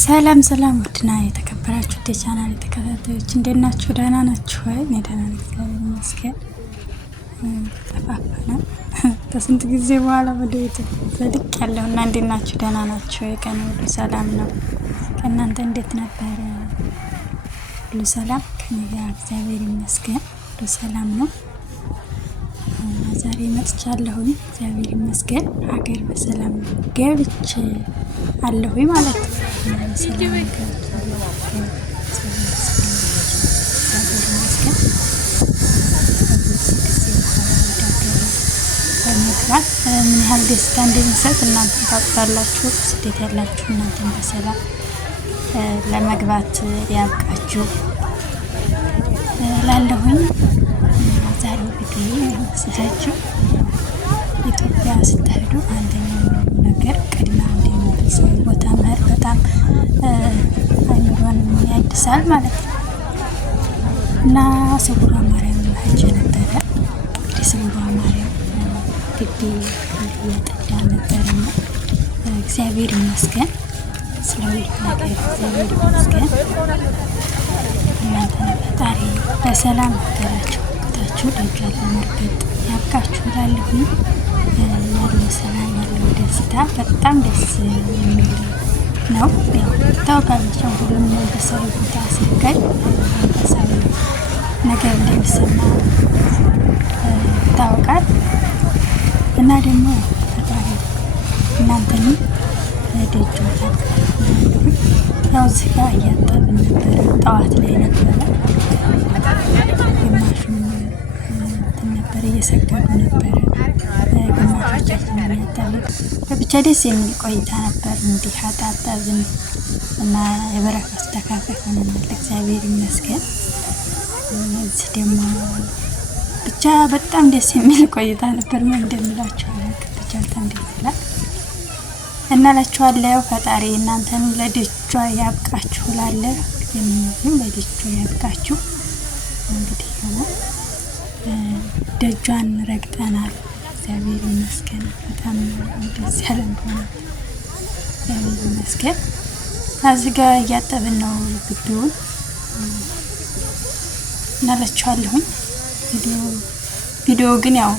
ሰላም ሰላም ውድና የተከበራችሁ የቻናል ተከታታዮች እንዴት ናችሁ? ደህና ናችሁ ወይ? እኔ ደህና ነኝ፣ እግዚአብሔር ይመስገን። ጠፋፋና ከስንት ጊዜ በኋላ ወደ ቤት ዘልቅ ያለውና እንዴት ናችሁ? ደህና ናችሁ ወይ? ቀን ሁሉ ሰላም ነው? ከእናንተ እንዴት ነበረ? ሁሉ ሰላም? ከኔ ጋር እግዚአብሔር ይመስገን ሁሉ ሰላም ነው። ዛሬ መጥቻለሁኝ፣ እግዚአብሔር ይመስገን። ሀገር በሰላም ገብቼ አለሁኝ ማለት ነው። በመግባት ምን ያህል ደስታ እንደሚሰጥ እናንተ ታውቃላችሁ። ስደት ያላችሁ እናንተን በሰላም ለመግባት ያብቃችሁ ላለሁኝ። ዛሬው ቪዲዮ ስላችሁ ኢትዮጵያ ስትሄዱ አንደኛው ነገር ቅድሚያ እንደሚደርስ ቦታ መሄድ በጣም አይምሮን ያድሳል ማለት ነው እና ስውሯ ማርያም ሄጄ ነበረ። እንግዲህ ስውሯ ማርያም ግቢ እየጠዳ ነበርና እግዚአብሔር ይመስገን ስለሁሉ ነገር እግዚአብሔር ይመስገን። እናንተ ፈጣሪ በሰላም ሀገራችሁ ታችሁ ደጃለ መርገጥ ያብቃችሁ እላለሁኝ። ያለው ሰላም ያለው ደስታ በጣም ደስ የሚል ነው። ያው ታውቃላችሁ ሁሉም መንፈሳዊ ቦታ ሲገኝ መንፈሳዊ ነገር እንደሚሰማ ይታወቃል እና ደግሞ ፈጣሪ እናንተንም ደጆታ ያው እዚህ ጋር እያጠብን ነበረ። ጠዋት ላይ ነበረ፣ ግማሹም ነበር እየሰገዱ ነበረ፣ ግማሾቻችን ያጠብን። ብቻ ደስ የሚል ቆይታ ነበር። እንዲህ አጣጣብን እና የበረከቱ ተካፋይ ሆነናል፣ እግዚአብሔር ይመስገን። እዚህ ደግሞ ብቻ በጣም ደስ የሚል ቆይታ ነበር። ምን እንደምላችሁ ብቻ በጣም ደስ ይላል እና ላችኋለሁ። ፈጣሪ እናንተንም ለደጇ ያብቃችሁ ላለ የሚሆን ለደጇ ያብቃችሁ። እንግዲህ ደጇን ረግጠናል፣ እግዚአብሔር ይመስገን። በጣም ደስ ያለን ሆነ፣ እግዚአብሔር ይመስገን። እዚህ ጋር እያጠብን ነው ግቢውን እና ላችኋለሁኝ። ቪዲዮ ግን ያው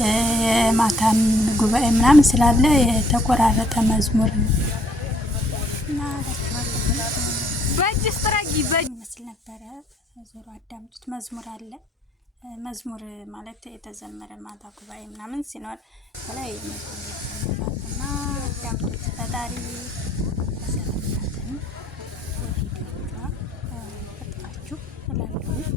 የማታም ጉባኤ ምናምን ስላለ የተቆራረጠ መዝሙር እና ይመስል ነበረ። ዞሮ አዳምጡት። መዝሙር አለ። መዝሙር ማለት የተዘመረ ማታ ጉባኤ ምናምን ሲኖር ከላይ መዝሙር እና አዳምጡት። ፈጣሪ ሰላምታችን ፈጣችሁ እላለሁ።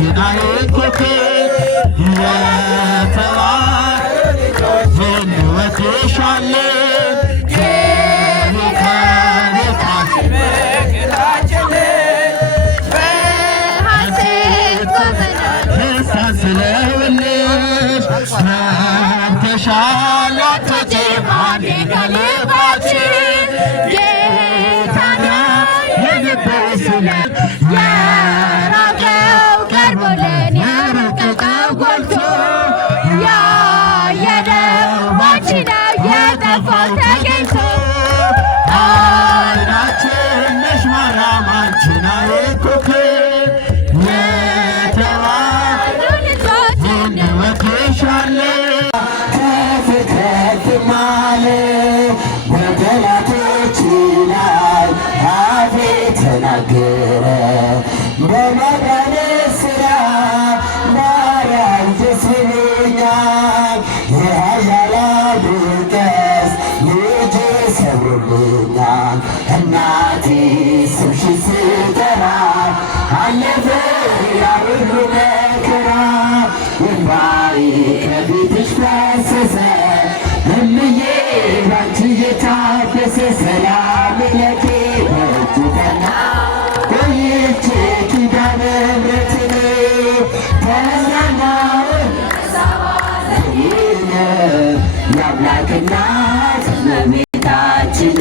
አንቺን አይንኩክ የተባረክ እንወድሻለን ስለውልሽ ረብተሻል አትወጪም አንዴ ከልባችን ጌታና የልብሽ ስለት የራቀው ቀርቦልን የረቀቀው ጎልቶ ያየነው ባንቺ ነው የጠፋው ተገኝቶ አይናችን ነሽ ማርያም አንቺን አይንኩክ ከፍ ከፍ ማለት በጠላቶች ላይ አፌ ተናገረ በማዳንሽ ሥራ ማርያም ደስ ይለኛል የኃያላኑ ቀስት ልጅ ሰብሮልኛል እናቴ ስምሽን ስጠራ አለፈ ያ ሁሉ መከራ እንባዬ ከፊትሽ ፈሰሰ እምዬ ባንቺ የታደሰ ሰላም ለኪ በእጁ ቀና ቆይቼ ኪዳነ ምሕረትን ተጽናናሁ የአምላክ እናት እመቤታችን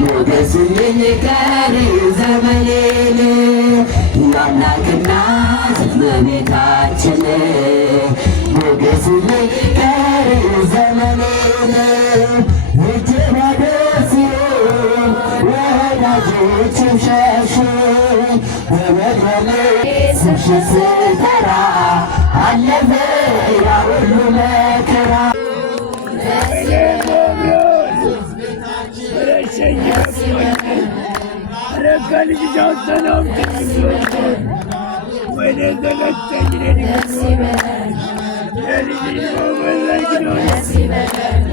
ሞገሱልኝ ቀሪው ዘመኔን የአምላክ እናት እመቤታችን ሞገሱልኝ ቀሪው ዘመኔን እጄ ባዶ ሲሆን ወዳጆችም ሸሹኝ በመድረኔ ስምሽን ስጠራ አለፈ ያ ሁሉ መከራ ደስ ይበለን